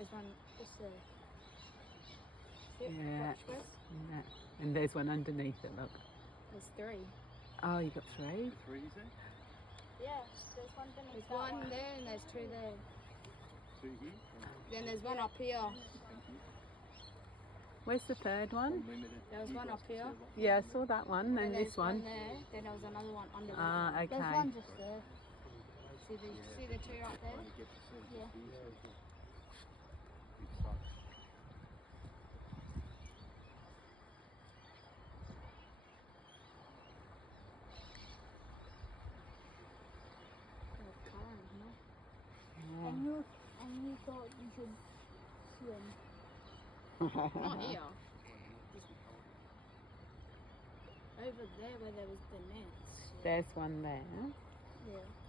There's one just there. See it? Yeah. Watch this. Yeah. And there's one underneath it, look. There's three. Oh, you got three? Three, is it? Yeah, there's one beneath that one there and there's two there. Two here. Then there's one up here. Thank you. Where's the third one? Unlimited. There was one up here. Yeah, I saw that one, and there's this one. there. Then there was another one under there. Ah, okay. There's one just there. See the two right there? You get to see Yeah. Big size. And you thought you should swim. Not here. Over there where there was the nets. There's one there. Yeah.